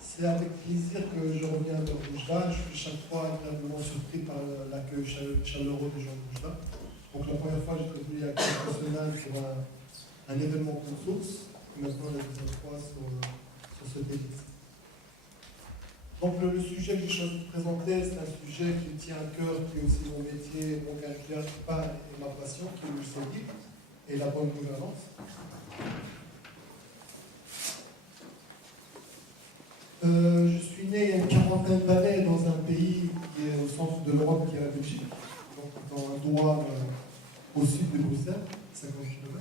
C'est avec plaisir que je reviens de Oujda. Je suis chaque fois agréablement surpris par l'accueil chaleureux des gens de Oujda. Donc la première fois, j'étais venu il y a quelques semaines pour un événement de source. Maintenant, la deuxième fois sur ce délice. Donc le sujet que j'ai choisi de présenter, c'est un sujet qui me tient à cœur, qui est aussi mon métier, mon caractère principal et ma passion, qui est le CEDIC et la bonne gouvernance. Je suis né il y a une quarantaine d'années dans un pays qui est au centre de l'Europe, qui est la Belgique, donc dans un doigt au sud de Bruxelles, 50 km.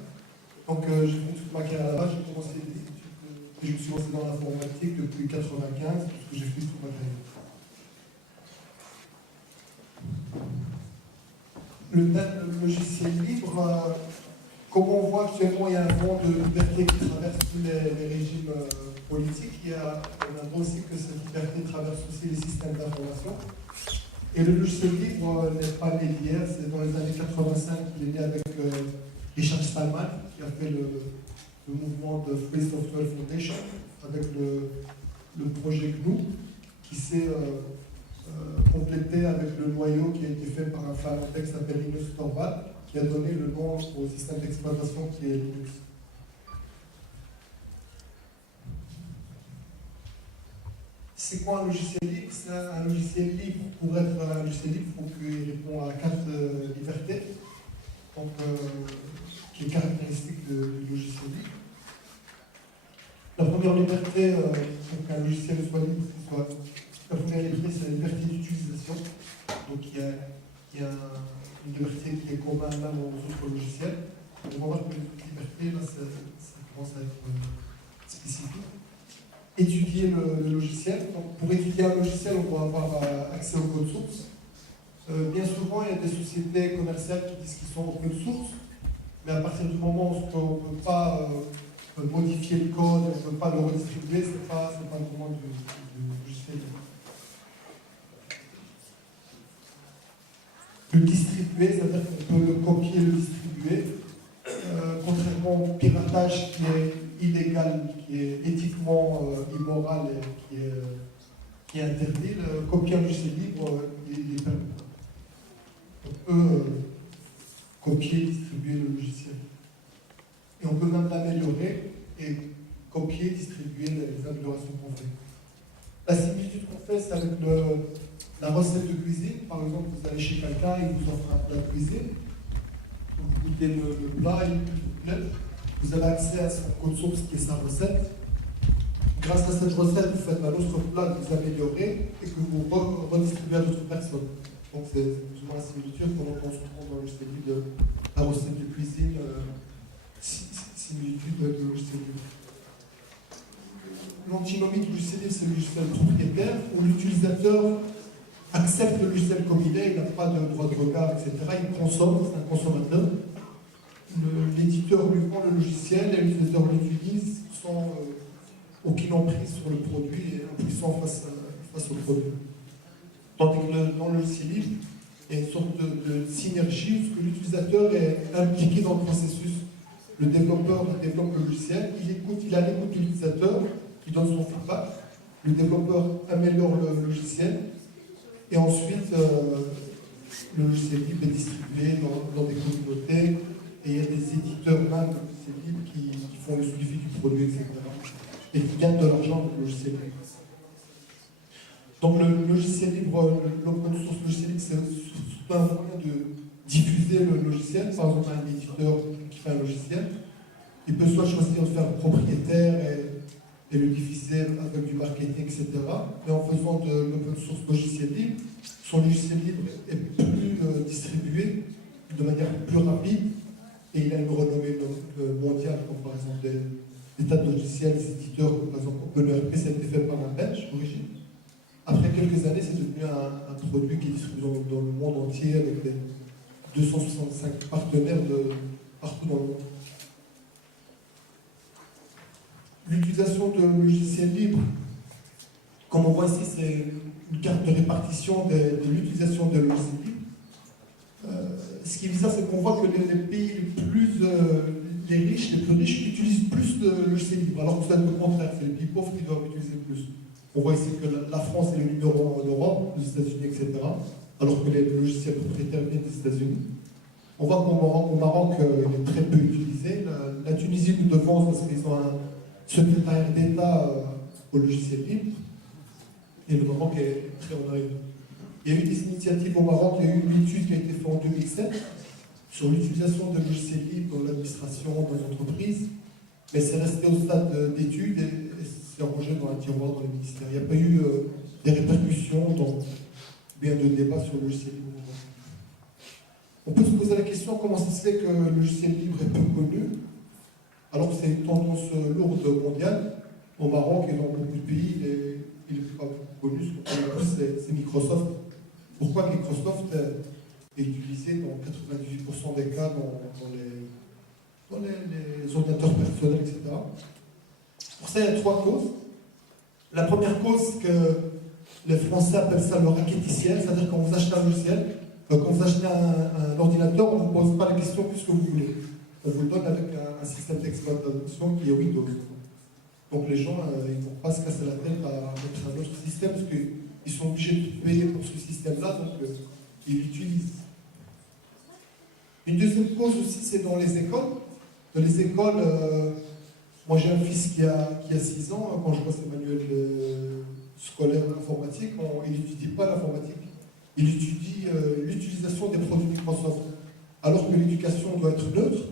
Donc j'ai fait toute ma carrière là-bas, j'ai commencé les études et je me suis lancé dans l'informatique depuis 1995, puisque j'ai fait toute ma carrière. Le logiciel libre, comme on voit actuellement, il y a un vent de liberté qui traverse tous les régimes politiques. On a aussi que cette liberté traverse aussi les systèmes d'information. Et le logiciel libre n'est pas né d'hier, c'est dans les années 85 qu'il est né avec Richard Stallman, qui a fait le mouvement de Free Software Foundation, avec le projet GNU, qui s'est complété avec le noyau qui a été fait par un Finlandais qui s'appelle Linus Torvald, qui a donné le nom au système d'exploitation qui est Linux. C'est quoi un logiciel libre? Un logiciel libre, pour être un logiciel libre, il faut qu'il réponde à 4 libertés, donc, qui est caractéristique du logiciel libre. La première liberté, pour qu'un logiciel soit libre, la première liberté, c'est la liberté d'utilisation. Donc il y a une liberté qui est commune même aux autres logiciels. On va voir que les libertés, là, ça commence à être spécifique. Étudier le logiciel. Donc, pour étudier un logiciel, on doit avoir accès au code source. Bien souvent, il y a des sociétés commerciales qui disent qu'ils sont open source, mais à partir du moment où on ne peut pas modifier le code, on ne peut pas le redistribuer, ce n'est pas vraiment du logiciel. Le distribuer, c'est-à-dire qu'on peut le copier et le distribuer, contrairement au piratage qui est illégal, qui est éthiquement immoral et qui est interdit. Le copier un logiciel libre, il est permis. On peut copier et distribuer le logiciel. Et on peut même l'améliorer et copier et distribuer les améliorations qu'on fait. La similitude qu'on fait, c'est avec la recette de cuisine. Par exemple, vous allez chez quelqu'un, il vous offre un plat de cuisine. Vous goûtez le plat, il vous plaît. Vous avez accès à son code source qui est sa recette. Grâce à cette recette, vous faites un autre plat que vous améliorez et que vous redistribuez à d'autres personnes. Donc c'est plus ou moins la similitude qu'on se trouve dans le logiciel libre de la recette de cuisine, similitude avec le logiciel libre. L'antinomie du logiciel libre, c'est le logiciel propriétaire, où l'utilisateur accepte le logiciel comme il est, il n'a pas de droit de regard, etc. Il consomme, c'est un consommateur. L'éditeur lui vend le logiciel et l'utilisateur l'utilise sans aucune emprise sur le produit et impuissant face au produit. Tandis que dans le logiciel libre, il y a une sorte de synergie où l'utilisateur est impliqué dans le processus. Le développeur développe le logiciel, il a l'écoute de l'utilisateur qui donne son feedback. Le développeur améliore le logiciel et ensuite le logiciel libre est distribué dans des communautés. Et il y a des éditeurs même de logiciels libres qui font le suivi du produit, etc. Et qui gagnent de l'argent avec le logiciel libre. Donc le logiciel libre, l'open source logiciel libre, c'est surtout un moyen de diffuser le logiciel. Par exemple, un éditeur qui fait un logiciel, il peut soit choisir de faire propriétaire et le diffuser avec du marketing, etc. Mais en faisant de l'open source logiciel libre, son logiciel libre est plus distribué de manière plus rapide. Et il a une renommée mondiale, comme par exemple des tas de logiciels, des éditeurs, comme par exemple OpenERP, ça a été fait par un Belge d'origine. Après quelques années, c'est devenu un produit qui est distribué dans le monde entier avec des 265 partenaires partout dans le monde. L'utilisation de logiciels libres, comme on voit ici, c'est une carte de répartition de l'utilisation de logiciels libres. Ce qui est bizarre, c'est qu'on voit que les pays les plus riches utilisent plus de logiciels libres. libres, alors que c'est le contraire, c'est les pays pauvres qui doivent utiliser plus. On voit ici que la France est le numéro 1 en Europe, les États-Unis, etc., alors que les logiciels propriétaires viennent des États-Unis. On voit qu'au Maroc, il est très peu utilisé. La Tunisie nous devance parce qu'ils ont un secrétariat d'État au logiciel libre, et le Maroc est très en arrière. Il y a eu des initiatives au Maroc, il y a eu une étude qui a été faite en 2007 sur l'utilisation de logiciels libres dans l'administration, dans les entreprises, mais c'est resté au stade d'études et c'est rangé dans un tiroir dans les ministères. Il n'y a pas eu des répercussions, bien de débats sur le logiciel libre. On peut se poser la question comment ça se fait que le logiciel libre est peu connu, alors que c'est une tendance lourde mondiale. Au Maroc et dans beaucoup de pays, il n'est pas connu. Ce qu'on connaît plus, c'est Microsoft. Pourquoi Microsoft est utilisé dans 98% des cas dans les ordinateurs personnels, etc. Pour ça, il y a trois causes. La première cause, que les Français appellent ça le racketiciel, c'est-à-dire quand vous achetez un logiciel, quand vous achetez un ordinateur, on ne vous pose pas la question puisque vous voulez. On vous le donne avec un système d'exploitation qui est Windows. Donc les gens, ils ne vont pas se casser la tête à mettre un autre système parce qu'ils sont obligés de payer pour ce système-là, donc ils l'utilisent. Une deuxième cause aussi, c'est dans les écoles. Dans les écoles, moi j'ai un fils qui a 6 ans, quand je vois ses manuels scolaires informatiques, il n'étudie pas l'informatique. Il étudie l'utilisation des produits Microsoft. Alors que l'éducation doit être neutre,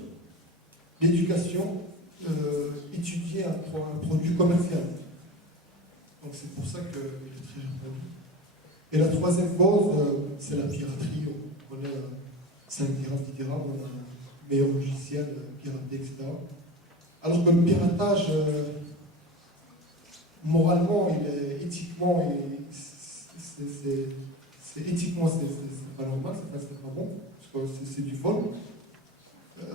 l'éducation étudie un produit commercial. Donc c'est pour ça qu'il est très répandu. Et la troisième cause, c'est la piraterie. On connaît 5 dirhams, 10 dirhams, on a un meilleur logiciel piraté, etc. Alors que le piratage, moralement, éthiquement, éthiquement, c'est pas normal, c'est pas bon, parce que c'est du vol.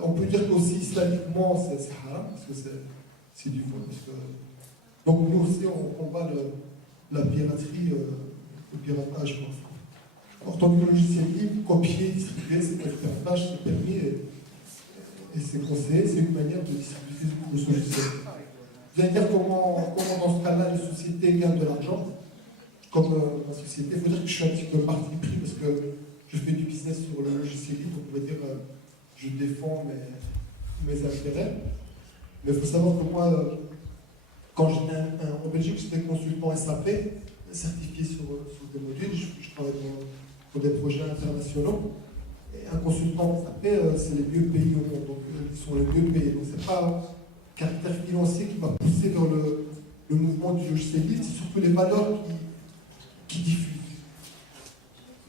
On peut dire qu'aussi islamiquement, c'est haram, parce que c'est du vol. Donc nous aussi, on combat la piraterie, le piratage. En tant que logiciel libre, copier, distribuer, c'est pas du piratage, c'est permis et c'est conseillé, c'est une manière de distribuer le logiciel. Vous allez dire comment dans ce cas-là, les sociétés gagnent de l'argent, comme la société. Il faut dire que je suis un petit peu parti pris parce que je fais du business sur le logiciel libre, donc on va dire je défends mes intérêts. Mais il faut savoir que moi, quand j'étais en Belgique, j'étais consultant SAP, certifié sur des modules, je travaille pour des projets internationaux. Et un consultant SAP, c'est les mieux payés au monde, donc ils sont les mieux payés. Donc c'est pas le caractère financier qui va pousser vers le mouvement du logiciel libre, c'est surtout les valeurs qui diffusent.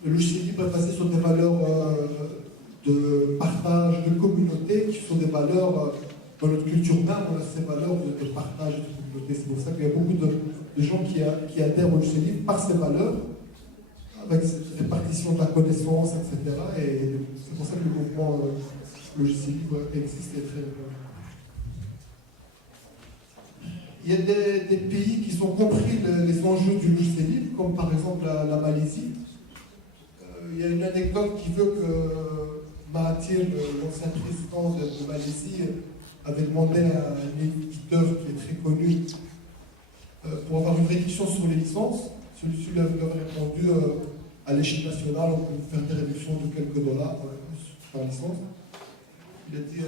Le logiciel libre est basé sur des valeurs de partage, de communauté, qui sont des valeurs dans notre culture même, on a ces valeurs de partage et de communauté. C'est pour ça qu'il y a beaucoup de gens qui adhèrent au logiciel libre par ces valeurs, avec cette répartition de la connaissance, etc. Et c'est pour ça que le mouvement logiciel libre existe et est très répandu. Il y a des pays qui ont compris les enjeux du logiciel libre, comme par exemple la Malaisie. Il y a une anecdote qui veut que Mahathir, l'ancien président de Malaisie, avait demandé à un éditeur qui est très connu pour avoir une réduction sur les licences. Celui-ci lui avait répondu à l'échelle nationale, on peut faire des réductions de quelques dollars par licence. Il a dit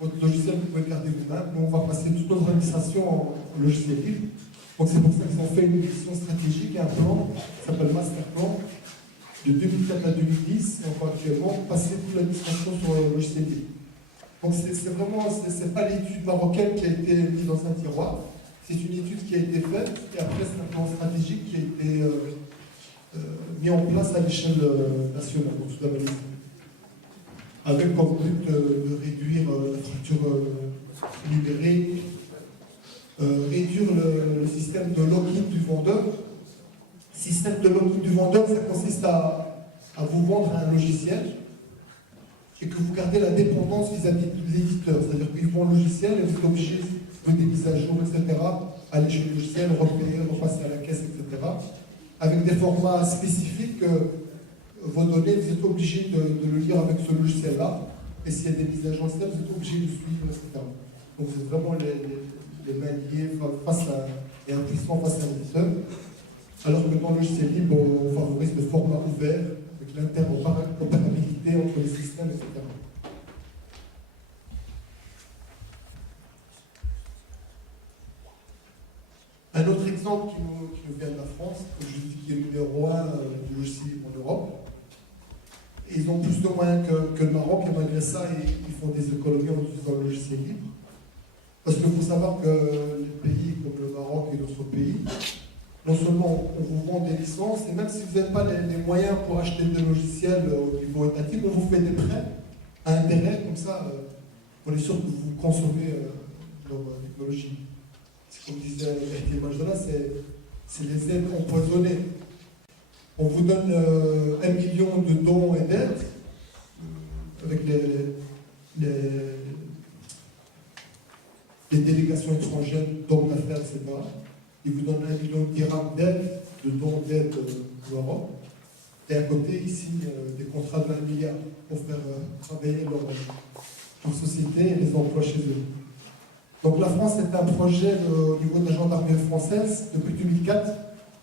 votre logiciel, vous pouvez le garder vous-même, mais on va passer toute notre administration en logiciel libre. Donc c'est pour ça qu'ils ont fait une vision stratégique et un plan qui s'appelle Master Plan de 2004 à 2010, et encore actuellement, passer toute l'administration sur le logiciel libre. Donc c'est vraiment, c'est pas l'étude marocaine qui a été mise dans un tiroir, c'est une étude qui a été faite, et après c'est un plan stratégique qui a été mis en place à l'échelle nationale, donc toute la Malaisie. Avec comme but de réduire la fracture numérique, réduire le système de login du vendeur. Système de login du vendeur, ça consiste à vous vendre un logiciel et que vous gardez la dépendance vis-à-vis de l'éditeur. C'est-à-dire qu'ils font le logiciel et vous êtes obligé de faire des mises à jour, etc., aller chez le logiciel, repayer, repasser à la caisse, etc. Avec des formats spécifiques, vos données, vous êtes obligé de le lire avec ce logiciel-là. Et s'il y a des mises à jour, etc., vous êtes obligé de suivre, etc. Donc c'est vraiment les mains liées et impuissants face à l'éditeur. Alors que dans le logiciel libre, on favorise le format ouvert, avec l'interopérabilité entre les systèmes, etc. Un autre exemple qui nous vient de la France, comme je dis, qui est le numéro 1 du logiciel libre en Europe. Et ils ont plus de moyens que le Maroc, et malgré ça, ils font des économies en utilisant le logiciel libre. Parce qu'il faut savoir que les pays comme le Maroc et d'autres pays, non seulement on vous vend des licences, et même si vous n'avez pas les moyens pour acheter des logiciels au niveau étatique, on vous fait des prêts à intérêt, comme ça, on est sûr que vous consommez leur technologie. Comme disait Mehdi Majdola, c'est les aides empoisonnées. On vous donne 1 million de dons et d'aides avec les délégations étrangères, d'hommes d'affaires, etc. Ils vous donnent 1 million de dirhams d'aide, de dons d'aide au Maroc. Et à côté, ils signent des contrats de 1 milliard pour faire travailler leur société et les emplois chez eux. Donc la France est un projet au niveau de la gendarmerie française. Depuis 2004,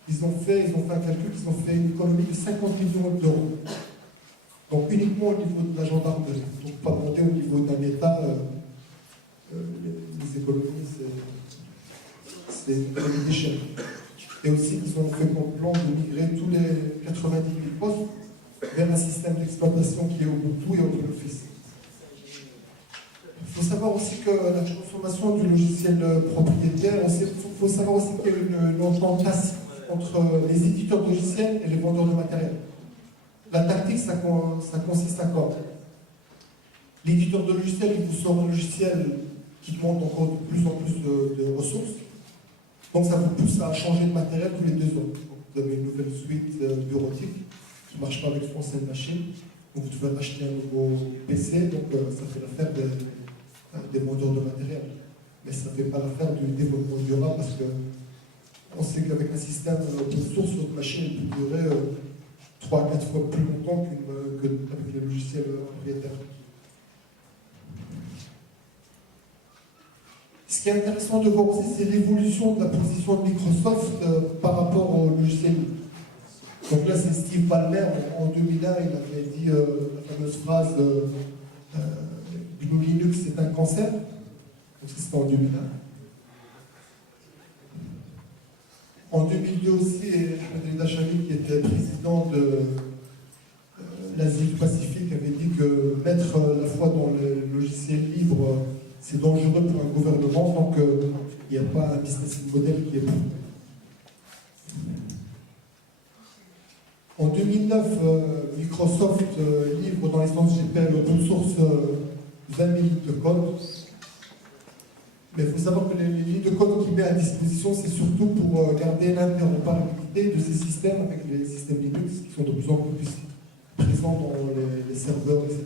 ils ont fait un calcul, ils ont fait une économie de 50 millions d'euros. Donc uniquement au niveau de la gendarmerie. Donc pas monter au niveau d'un État, les économies, c'est une économie d'échelle. Et aussi, ils ont fait comme plan de migrer tous les 90 000 postes vers un système d'exploitation qui est Ubuntu et OpenOffice. Il faut savoir aussi que la consommation du logiciel propriétaire, il faut savoir aussi qu'il y a une entente tacite entre les éditeurs de logiciels et les vendeurs de matériel. La tactique, ça consiste à quoi? L'éditeur de logiciel, il vous sort un logiciel qui demande encore de plus en plus de ressources. Donc ça vous pousse à changer de matériel tous les 2 ans. Donc, vous avez une nouvelle suite bureautique qui ne marche pas avec son ancienne machine. Donc vous devez acheter un nouveau PC, donc ça fait l'affaire des vendeurs de matériel. Mais ça ne fait pas l'affaire du développement durable parce qu'on sait qu'avec un système open source, votre machine peut durer 3 à 4 fois plus longtemps qu'avec les logiciels propriétaires. Ce qui est intéressant de voir aussi, c'est l'évolution de la position de Microsoft par rapport au logiciel libre. Donc là, c'est Steve Ballmer, en 2001, il avait dit la fameuse phrase GNU Linux, c'est un cancer. Donc c'était en 2001. En 2002 aussi, Ahmed Dachami, qui était président de l'Asie du Pacifique, avait dit que mettre la foi dans le logiciel libre, c'est dangereux pour un gouvernement, donc il n'y a pas un business model qui est bon. En 2009, Microsoft livre dans les licences GPL open source 20 000 lignes de code. Mais il faut savoir que les lignes de code qu'il met à disposition, c'est surtout pour garder l'interopérabilité de ces systèmes avec les systèmes Linux qui sont de plus en plus présents dans les serveurs, etc.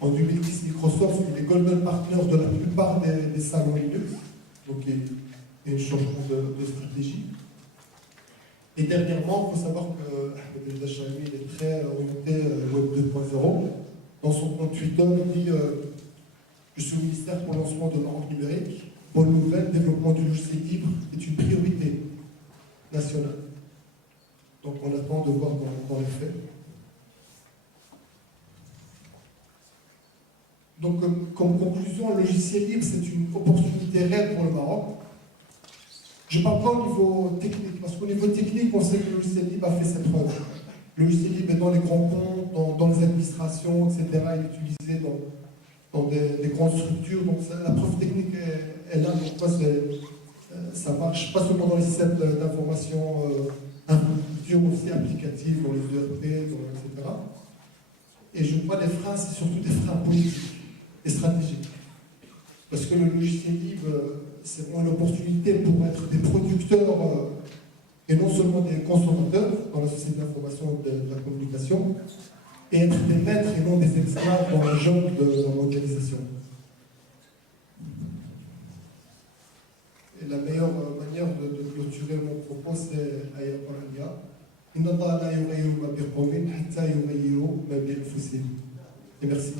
En 2010, Microsoft est golden partner de la plupart des salons Linux, donc il y a un changement de stratégie. Et dernièrement, il faut savoir que Ahmed Dachami est très orienté Web 2.0. Dans son compte Twitter, il dit je suis au ministère pour le lancement de Maroc numérique. Bonne nouvelle, développement du logiciel libre est une priorité nationale. Donc on attend de voir dans les faits. Donc comme conclusion, le logiciel libre, c'est une opportunité réelle pour le Maroc. Je ne parle pas au niveau technique, parce qu'au niveau technique, on sait que le logiciel libre a fait ses preuves. Le logiciel libre est dans les grands comptes, dans les administrations, etc. Il est utilisé dans des grandes structures. Donc la preuve technique est là. Donc ça marche pas seulement dans les systèmes d'information infrastructure, aussi applicative, dans les ERP, etc. Et je vois les freins, c'est surtout des freins politiques et stratégiques. Parce que le logiciel libre, c'est vraiment l'opportunité pour être des producteurs et non seulement des consommateurs dans la société d'information et de la communication, et être des maîtres et non des esclaves dans la jungle de la mondialisation. Et la meilleure manière de clôturer mon propos, c'est Aya Qur'aniya. Inna Allah la yughayyiru ma biqawmin hatta yughayyiru ma bi anfusihim. Et merci.